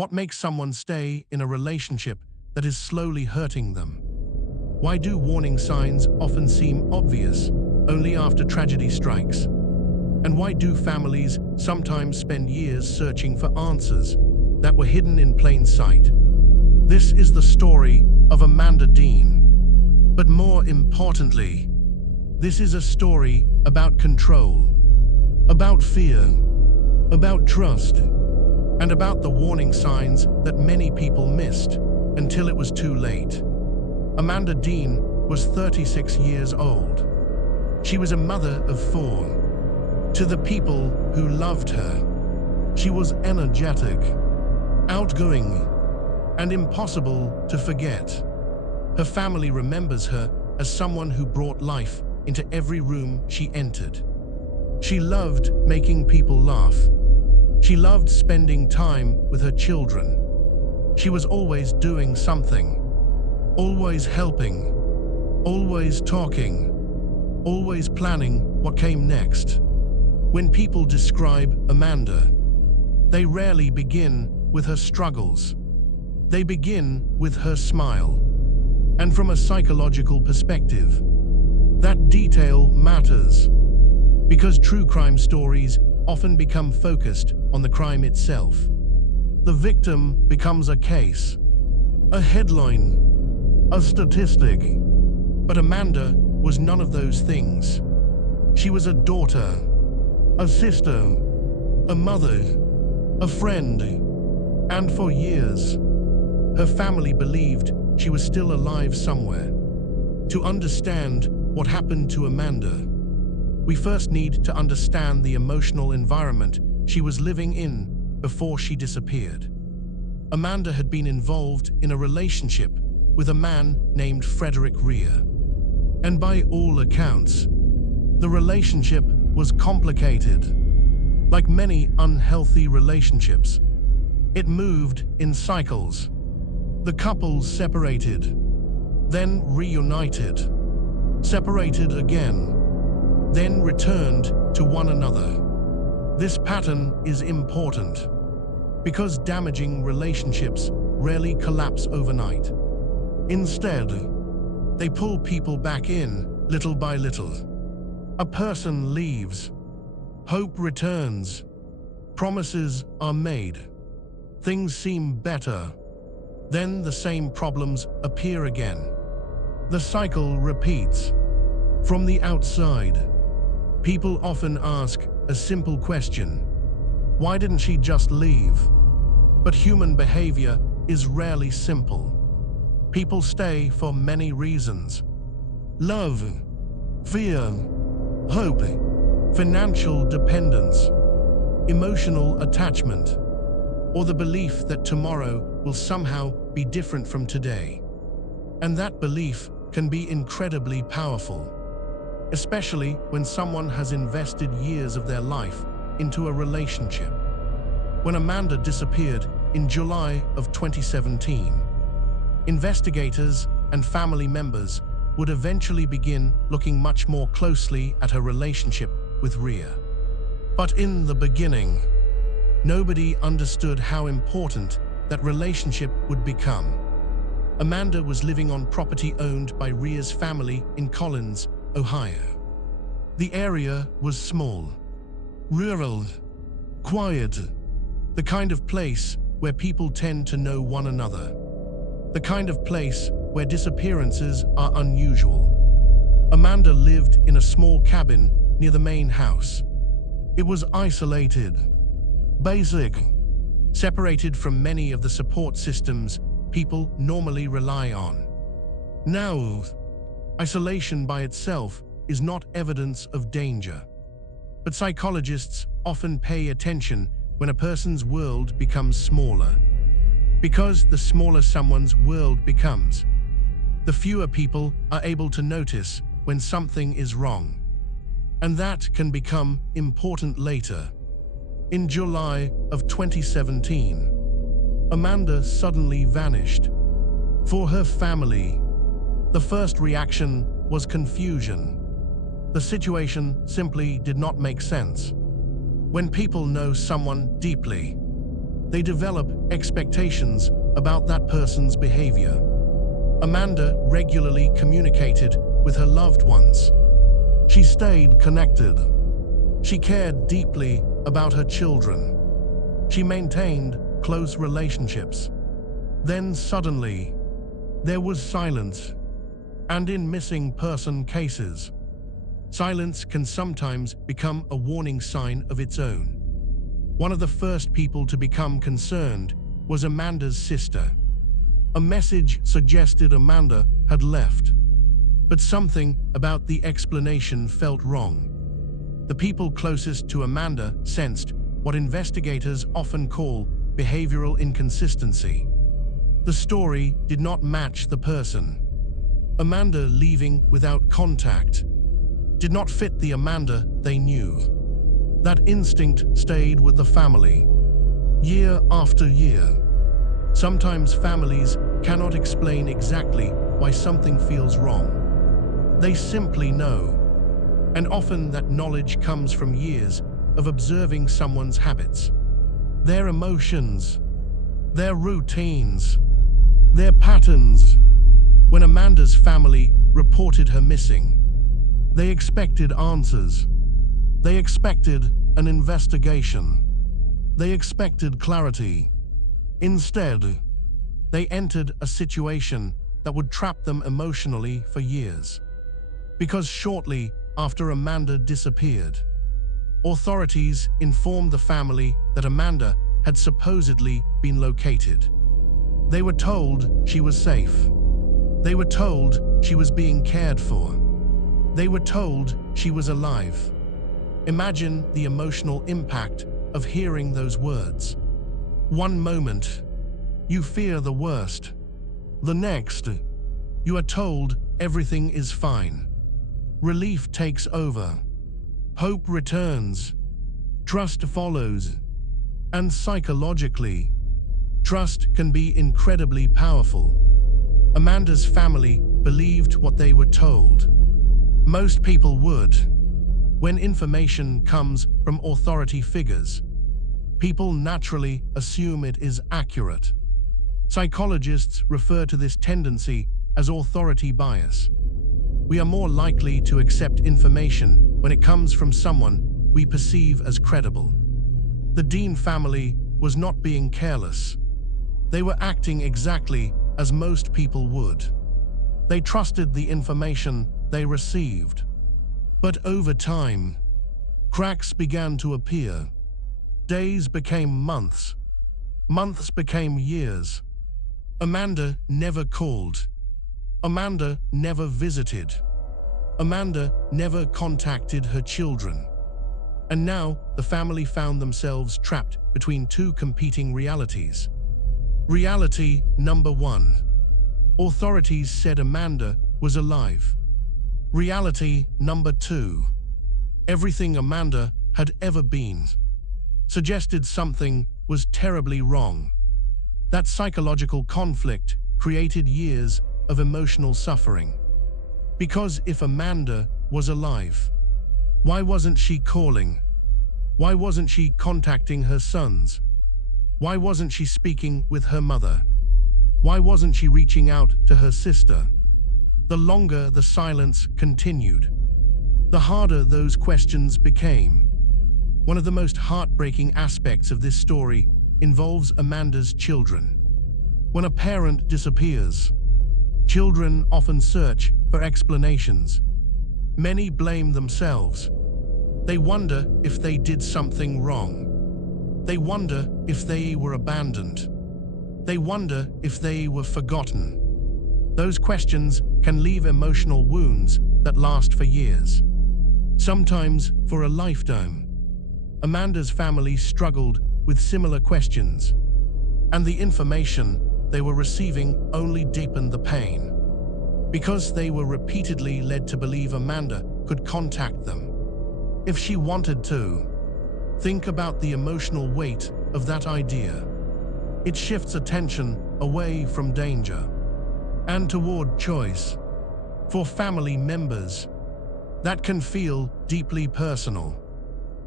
What makes someone stay in a relationship that is slowly hurting them? Why do warning signs often seem obvious only after tragedy strikes? And why do families sometimes spend years searching for answers that were hidden in plain sight? This is the story of Amanda Dean. But more importantly, this is a story about control, about fear, about trust, and about the warning signs that many people missed until it was too late. Amanda Dean was 36 years old. She was a mother of 4. To the people who loved her, she was energetic, outgoing, and impossible to forget. Her family remembers her as someone who brought life into every room she entered. She loved making people laugh. She loved spending time with her children. She was always doing something, always helping, always talking, always planning what came next. When people describe Amanda, they rarely begin with her struggles. They begin with her smile. And from a psychological perspective, that detail matters, because true crime stories often become focused on the crime itself. The victim becomes a case, a headline, a statistic. But Amanda was none of those things. She was a daughter, a sister, a mother, a friend, and for years, her family believed she was still alive somewhere. To understand what happened to Amanda, we first need to understand the emotional environment she was living in before she disappeared. Amanda had been involved in a relationship with a man named Frederick Rhea. And by all accounts, the relationship was complicated. Like many unhealthy relationships, it moved in cycles. The couple separated, then reunited, separated again, then returned to one another. This pattern is important because damaging relationships rarely collapse overnight. Instead, they pull people back in little by little. A person leaves, hope returns, promises are made, things seem better. Then the same problems appear again. The cycle repeats. From the outside, people often ask a simple question: why didn't she just leave? But human behavior is rarely simple. People stay for many reasons: love, fear, hope, financial dependence, emotional attachment, or the belief that tomorrow will somehow be different from today. And that belief can be incredibly powerful, especially when someone has invested years of their life into a relationship. When Amanda disappeared in July of 2017, investigators and family members would eventually begin looking much more closely at her relationship with Rhea. But in the beginning, nobody understood how important that relationship would become. Amanda was living on property owned by Rhea's family in Collins, Ohio. The area was small, rural, quiet, the kind of place where people tend to know one another, the kind of place where disappearances are unusual. Amanda lived in a small cabin near the main house. It was isolated, basic, separated from many of the support systems people normally rely on. Now, isolation by itself is not evidence of danger, but psychologists often pay attention when a person's world becomes smaller. Because the smaller someone's world becomes, the fewer people are able to notice when something is wrong. And that can become important later. In July of 2017, Amanda suddenly vanished. For her family, the first reaction was confusion. The situation simply did not make sense. When people know someone deeply, They develop expectations about that person's behavior. Amanda regularly communicated with her loved ones. She stayed connected. She cared deeply about her children. She maintained close relationships. Then suddenly, there was silence. And in missing person cases, silence can sometimes become a warning sign of its own. One of the first people to become concerned was Amanda's sister. A message suggested Amanda had left, but something about the explanation felt wrong. The people closest to Amanda sensed what investigators often call behavioral inconsistency. The story did not match the person. Amanda leaving without contact did not fit the Amanda they knew. That instinct stayed with the family, year after year. Sometimes families cannot explain exactly why something feels wrong. They simply know, and often that knowledge comes from years of observing someone's habits, their emotions, their routines, their patterns. When Amanda's family reported her missing, they expected answers. They expected an investigation. They expected clarity. Instead, they entered a situation that would trap them emotionally for years. Because shortly after Amanda disappeared, authorities informed the family that Amanda had supposedly been located. They were told she was safe. They were told she was being cared for. They were told she was alive. Imagine the emotional impact of hearing those words. One moment, you fear the worst. The next, you are told everything is fine. Relief takes over. Hope returns. Trust follows. And psychologically, trust can be incredibly powerful. Amanda's family believed what they were told. Most people would. When information comes from authority figures, people naturally assume it is accurate. Psychologists refer to this tendency as authority bias. We are more likely to accept information when it comes from someone we perceive as credible. The Dean family was not being careless. They were acting exactly as most people would. They trusted the information they received. But over time, cracks began to appear. Days became months. Months became years. Amanda never called. Amanda never visited. Amanda never contacted her children. And now the family found themselves trapped between two competing realities. Reality number one: authorities said Amanda was alive. Reality number two: everything Amanda had ever been suggested something was terribly wrong. That psychological conflict created years of emotional suffering. Because if Amanda was alive, why wasn't she calling? Why wasn't she contacting her sons? Why wasn't she speaking with her mother? Why wasn't she reaching out to her sister? The longer the silence continued, the harder those questions became. One of the most heartbreaking aspects of this story involves Amanda's children. When a parent disappears, children often search for explanations. Many blame themselves. They wonder if they did something wrong. They wonder if they were abandoned. They wonder if they were forgotten. Those questions can leave emotional wounds that last for years, sometimes for a lifetime. Amanda's family struggled with similar questions, and the information they were receiving only deepened the pain. Because they were repeatedly led to believe Amanda could contact them if she wanted to. Think about the emotional weight of that idea. It shifts attention away from danger and toward choice. For family members, that can feel deeply personal.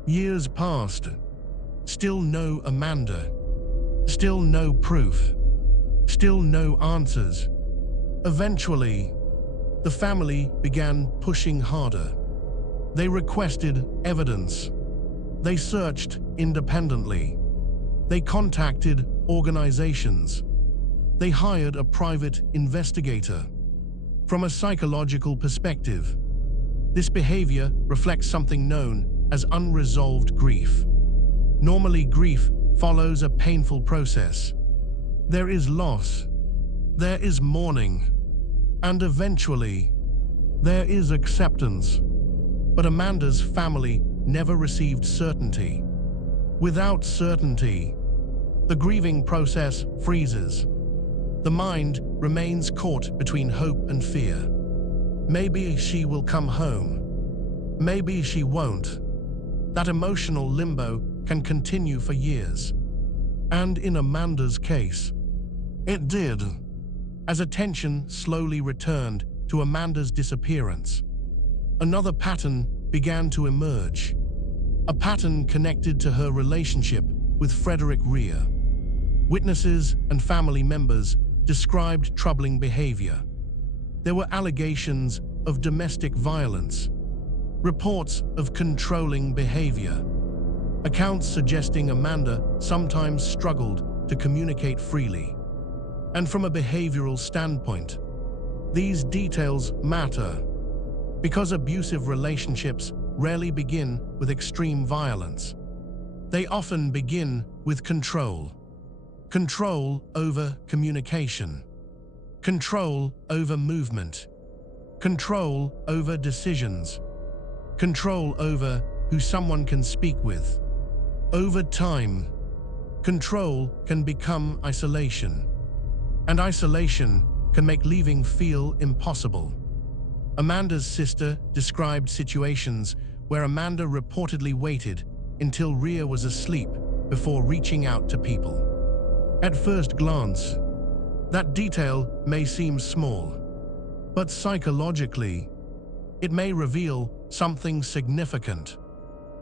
Years passed, still no Amanda. Still no proof. Still no answers. Eventually, the family began pushing harder. They requested evidence. They searched independently. They contacted organizations. They hired a private investigator. From a psychological perspective, this behavior reflects something known as unresolved grief. Normally, grief follows a painful process. There is loss, there is mourning, and eventually, there is acceptance. But Amanda's family never received certainty. Without certainty, the grieving process freezes. The mind remains caught between hope and fear. Maybe she will come home. Maybe she won't. That emotional limbo can continue for years. And in Amanda's case, it did. As attention slowly returned to Amanda's disappearance, another pattern began to emerge. A pattern connected to her relationship with Frederick Rear. Witnesses and family members described troubling behavior. There were allegations of domestic violence, reports of controlling behavior, accounts suggesting Amanda sometimes struggled to communicate freely. And from a behavioral standpoint, these details matter because abusive relationships rarely begin with extreme violence. They often begin with control. Control over communication. Control over movement. Control over decisions. Control over who someone can speak with. Over time, control can become isolation. And isolation can make leaving feel impossible. Amanda's sister described situations where Amanda reportedly waited until Rhea was asleep before reaching out to people. At first glance, that detail may seem small, but psychologically, it may reveal something significant.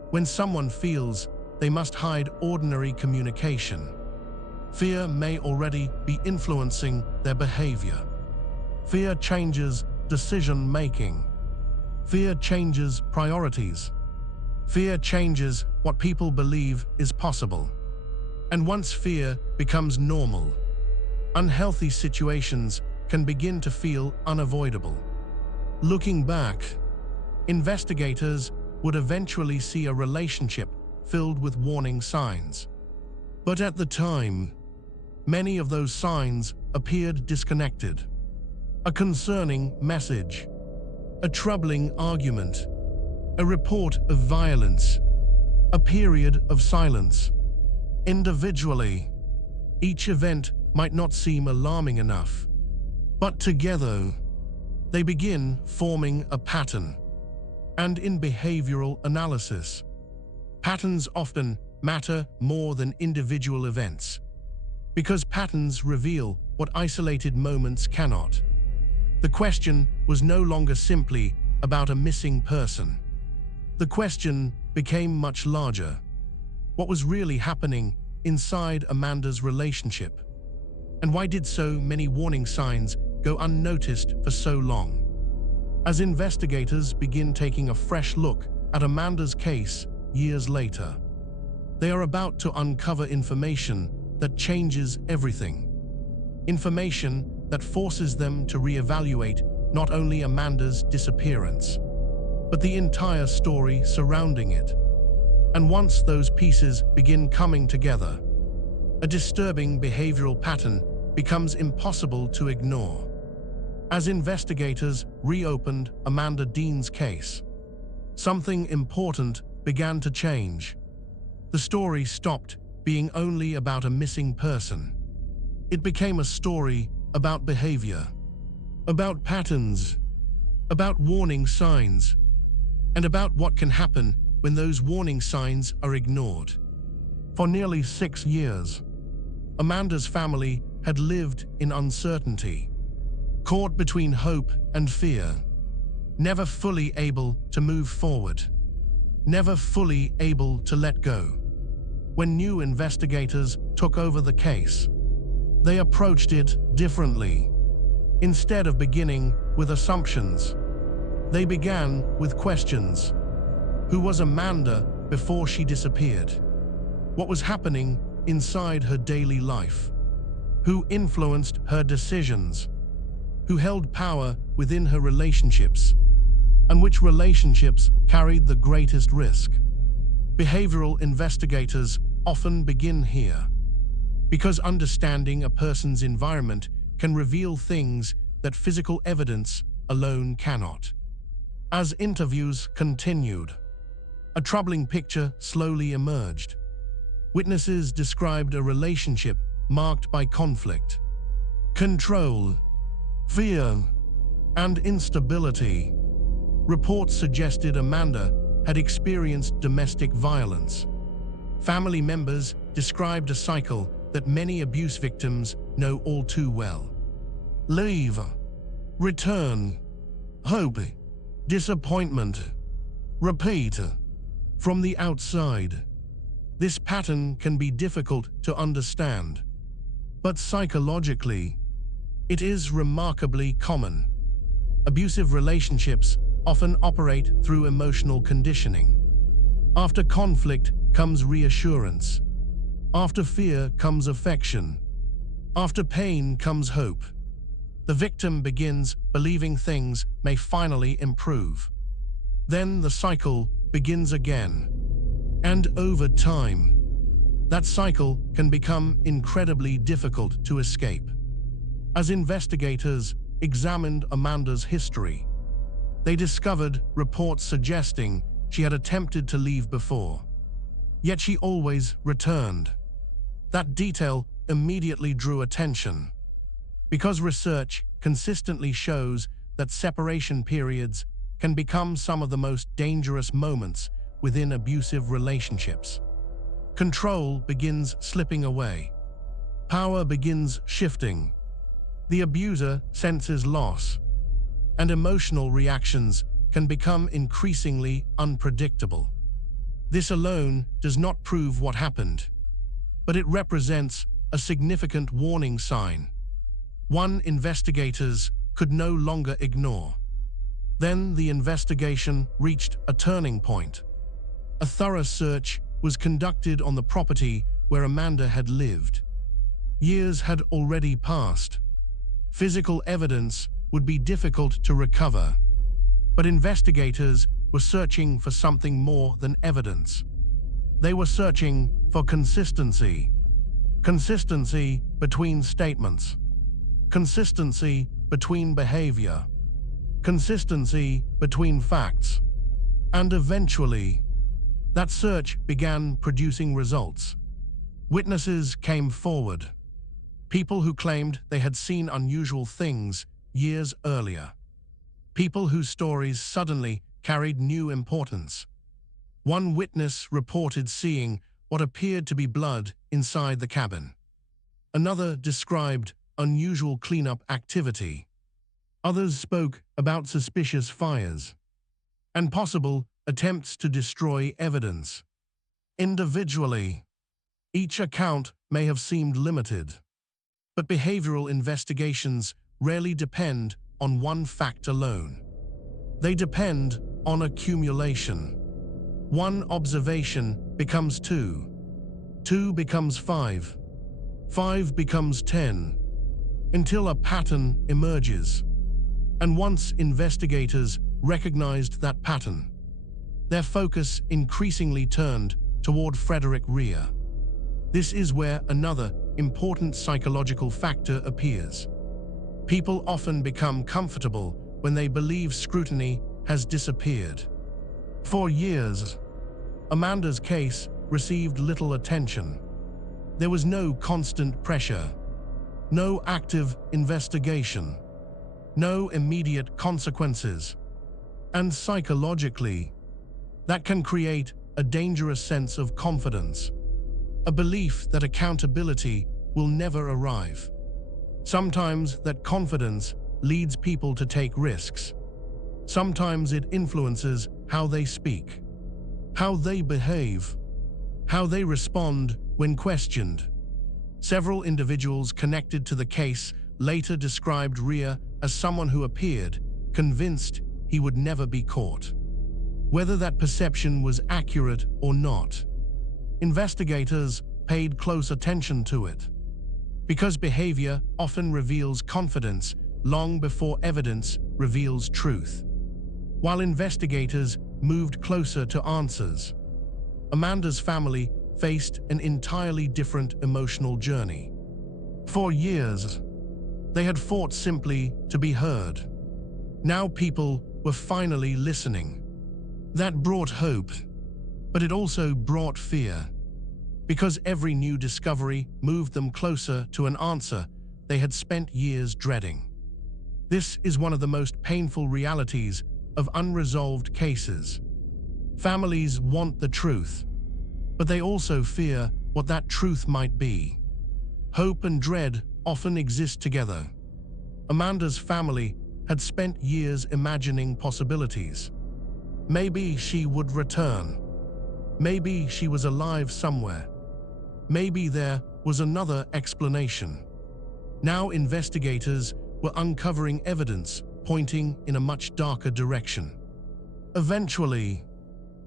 When someone feels they must hide ordinary communication, fear may already be influencing their behavior. Fear changes decision-making. Fear changes priorities. Fear changes what people believe is possible. And once fear becomes normal, unhealthy situations can begin to feel unavoidable. Looking back, investigators would eventually see a relationship filled with warning signs. But at the time, many of those signs appeared disconnected. A concerning message, a troubling argument, a report of violence, a period of silence. Individually, each event might not seem alarming enough, but together, they begin forming a pattern. And in behavioral analysis, patterns often matter more than individual events, because patterns reveal what isolated moments cannot. The question was no longer simply about a missing person. The question became much larger. What was really happening inside Amanda's relationship? And why did so many warning signs go unnoticed for so long? As investigators begin taking a fresh look at Amanda's case years later, they are about to uncover information that changes everything. Information that forces them to reevaluate not only Amanda's disappearance, but the entire story surrounding it. And once those pieces begin coming together, a disturbing behavioral pattern becomes impossible to ignore. As investigators reopened Amanda Dean's case, something important began to change. The story stopped being only about a missing person. It became a story about behavior, about patterns, about warning signs, and about what can happen when those warning signs are ignored. For nearly 6 years, Amanda's family had lived in uncertainty, caught between hope and fear, never fully able to move forward, never fully able to let go. when new investigators took over the case. They approached it differently. Instead of beginning with assumptions, they began with questions. Who was Amanda before she disappeared? What was happening inside her daily life? Who influenced her decisions? Who held power within her relationships? And which relationships carried the greatest risk? Behavioral investigators often begin here, because understanding a person's environment can reveal things that physical evidence alone cannot. As interviews continued, a troubling picture slowly emerged. Witnesses described a relationship marked by conflict, control, fear, and instability. Reports suggested Amanda had experienced domestic violence. Family members described a cycle that many abuse victims know all too well. Leave, return, hope, disappointment, repeat. From the outside, this pattern can be difficult to understand, but psychologically, it is remarkably common. Abusive relationships often operate through emotional conditioning. After conflict comes reassurance. After fear comes affection. After pain comes hope. The victim begins believing things may finally improve. Then the cycle begins again. And over time, that cycle can become incredibly difficult to escape. As investigators examined Amanda's history, they discovered reports suggesting she had attempted to leave before, yet she always returned. That detail immediately drew attention, because research consistently shows that separation periods can become some of the most dangerous moments within abusive relationships. Control begins slipping away. Power begins shifting. The abuser senses loss, and emotional reactions can become increasingly unpredictable. This alone does not prove what happened, but it represents a significant warning sign, one investigators could no longer ignore. Then the investigation reached a turning point. A thorough search was conducted on the property where Amanda had lived. Years had already passed. Physical evidence would be difficult to recover, but investigators were searching for something more than evidence. They were searching for consistency. Consistency between statements. Consistency between behavior. Consistency between facts. And eventually, that search began producing results. Witnesses came forward. People who claimed they had seen unusual things years earlier. People whose stories suddenly carried new importance. One witness reported seeing what appeared to be blood inside the cabin. Another described unusual cleanup activity. Others spoke about suspicious fires and possible attempts to destroy evidence. Individually, each account may have seemed limited, but behavioral investigations rarely depend on one fact alone. They depend on accumulation. One observation becomes 2. 2 becomes 5. 5 becomes 10, until a pattern emerges. And once investigators recognized that pattern, their focus increasingly turned toward Frederick Rhea. This is where another important psychological factor appears. People often become comfortable when they believe scrutiny has disappeared. For years, Amanda's case received little attention. There was no constant pressure, no active investigation, no immediate consequences. And psychologically, that can create a dangerous sense of confidence, a belief that accountability will never arrive. Sometimes that confidence leads people to take risks. Sometimes it influences how they speak, how they behave, How they respond when questioned. Several individuals connected to the case later described Ria as someone who appeared convinced he would never be caught. Whether that perception was accurate or not, investigators paid close attention to it. Because behavior often reveals confidence long before evidence reveals truth. While investigators moved closer to answers, Amanda's family faced an entirely different emotional journey. For years, they had fought simply to be heard. Now people were finally listening. That brought hope, but it also brought fear. Because every new discovery moved them closer to an answer they had spent years dreading. This is one of the most painful realities of unresolved cases. Families want the truth, but they also fear what that truth might be. Hope and dread often exist together. Amanda's family had spent years imagining possibilities. Maybe she would return. Maybe she was alive somewhere. Maybe there was another explanation. Now investigators were uncovering evidence pointing in a much darker direction. Eventually,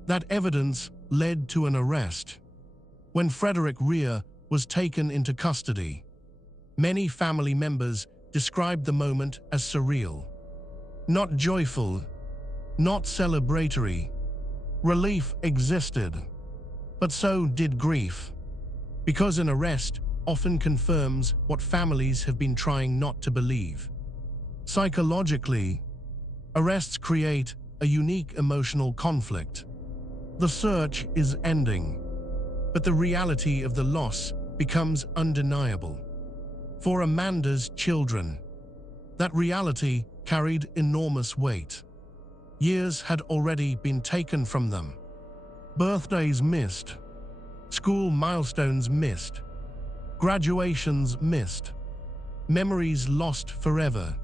that evidence led to an arrest. When Frederick Ria was taken into custody, many family members described the moment as surreal. Not joyful, not celebratory. Relief existed, but so did grief. Because an arrest often confirms what families have been trying not to believe. Psychologically, arrests create a unique emotional conflict. The search is ending, but the reality of the loss becomes undeniable. For Amanda's children, that reality carried enormous weight. Years had already been taken from them. Birthdays missed. School milestones missed. Graduations missed. Memories lost forever.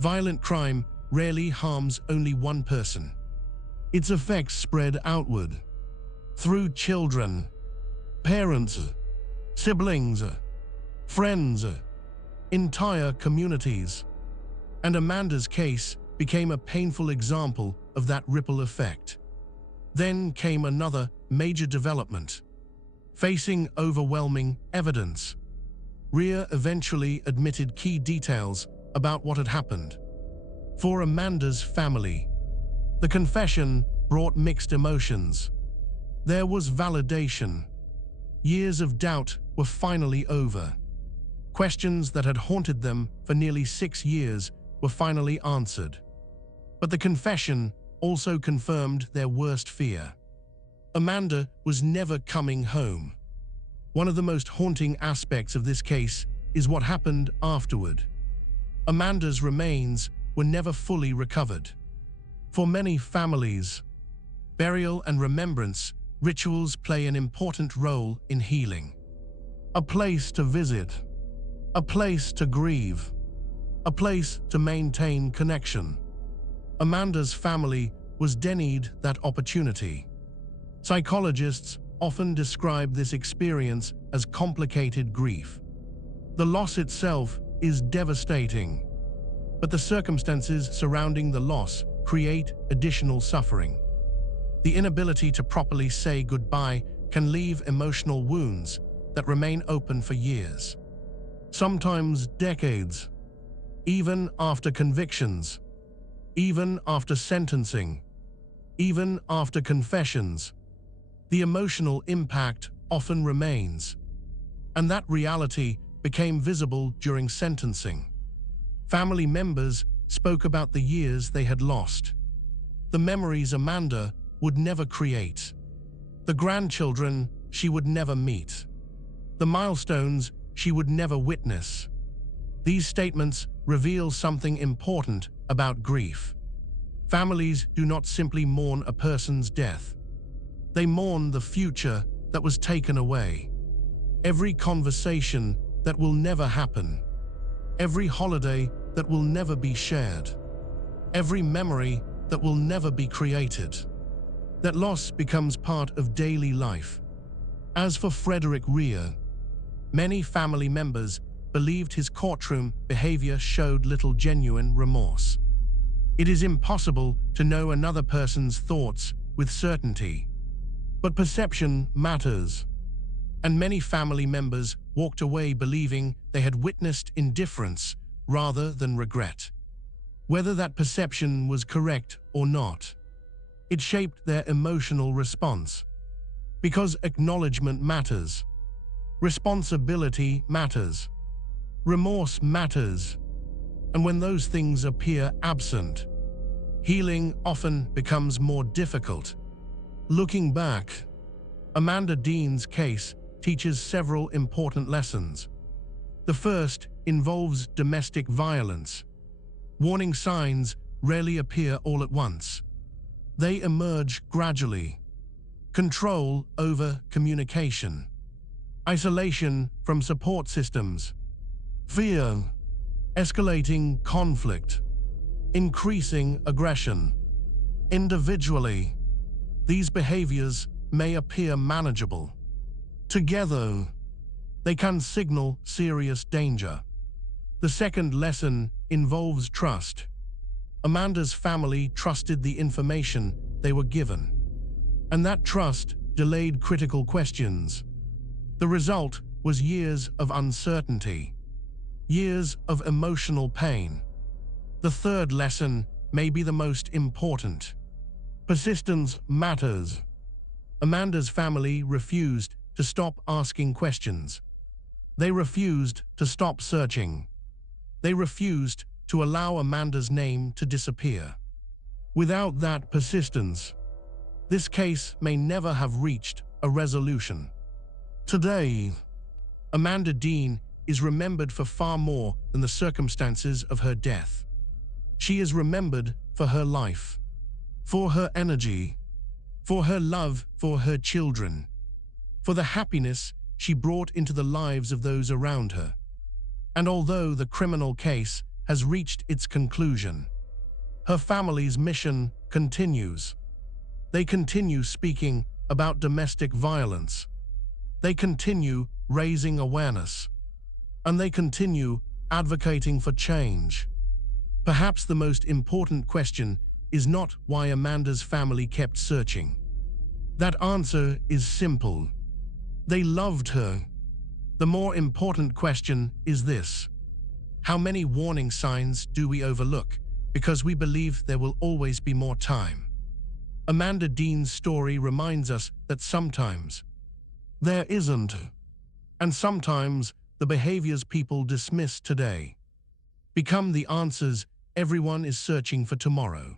Violent crime rarely harms only one person. Its effects spread outward, through children, parents, siblings, friends, entire communities. And Amanda's case became a painful example of that ripple effect. Then came another major development. Facing overwhelming evidence, Ria eventually admitted key details about what had happened. For Amanda's family, the confession brought mixed emotions. There was validation. Years of doubt were finally over. Questions that had haunted them for nearly 6 years were finally answered. But the confession also confirmed their worst fear. Amanda was never coming home. One of the most haunting aspects of this case is what happened afterward. Amanda's remains were never fully recovered. For many families, burial and remembrance rituals play an important role in healing. A place to visit, a place to grieve, a place to maintain connection. Amanda's family was denied that opportunity. Psychologists often describe this experience as complicated grief. The loss itself is devastating, but the circumstances surrounding the loss create additional suffering. The inability to properly say goodbye can leave emotional wounds that remain open for years, sometimes decades, even after convictions, even after sentencing, even after confessions. The emotional impact often remains, and that reality became visible during sentencing. Family members spoke about the years they had lost, the memories Amanda would never create, the grandchildren she would never meet, the milestones she would never witness. These statements reveal something important about grief. Families do not simply mourn a person's death. They mourn the future that was taken away. Every conversation that will never happen. Every holiday that will never be shared. Every memory that will never be created. That loss becomes part of daily life. As for Frederick Rear, many family members believed his courtroom behavior showed little genuine remorse. It is impossible to know another person's thoughts with certainty, but perception matters, and many family members walked away believing they had witnessed indifference rather than regret. Whether that perception was correct or not, it shaped their emotional response. Because acknowledgement matters, responsibility matters, remorse matters, and when those things appear absent, healing often becomes more difficult. Looking back, Amanda Dean's case teaches several important lessons. The first involves domestic violence. Warning signs rarely appear all at once. They emerge gradually. Control over communication, isolation from support systems, fear, escalating conflict, increasing aggression. Individually, these behaviors may appear manageable. Together, they can signal serious danger. The second lesson involves trust. Amanda's family trusted the information they were given, and that trust delayed critical questions. The result was years of uncertainty, years of emotional pain. The third lesson may be the most important. Persistence matters. Amanda's family refused to stop asking questions. They refused to stop searching. They refused to allow Amanda's name to disappear. Without that persistence, this case may never have reached a resolution. Today, Amanda Dean is remembered for far more than the circumstances of her death. She is remembered for her life, for her energy, for her love for her children, for the happiness she brought into the lives of those around her. And although the criminal case has reached its conclusion, her family's mission continues. They continue speaking about domestic violence. They continue raising awareness. And they continue advocating for change. Perhaps the most important question is not why Amanda's family kept searching. That answer is simple. They loved her. The more important question is this: how many warning signs do we overlook because we believe there will always be more time? Amanda Dean's story reminds us that sometimes there isn't, and sometimes the behaviors people dismiss today become the answers everyone is searching for tomorrow.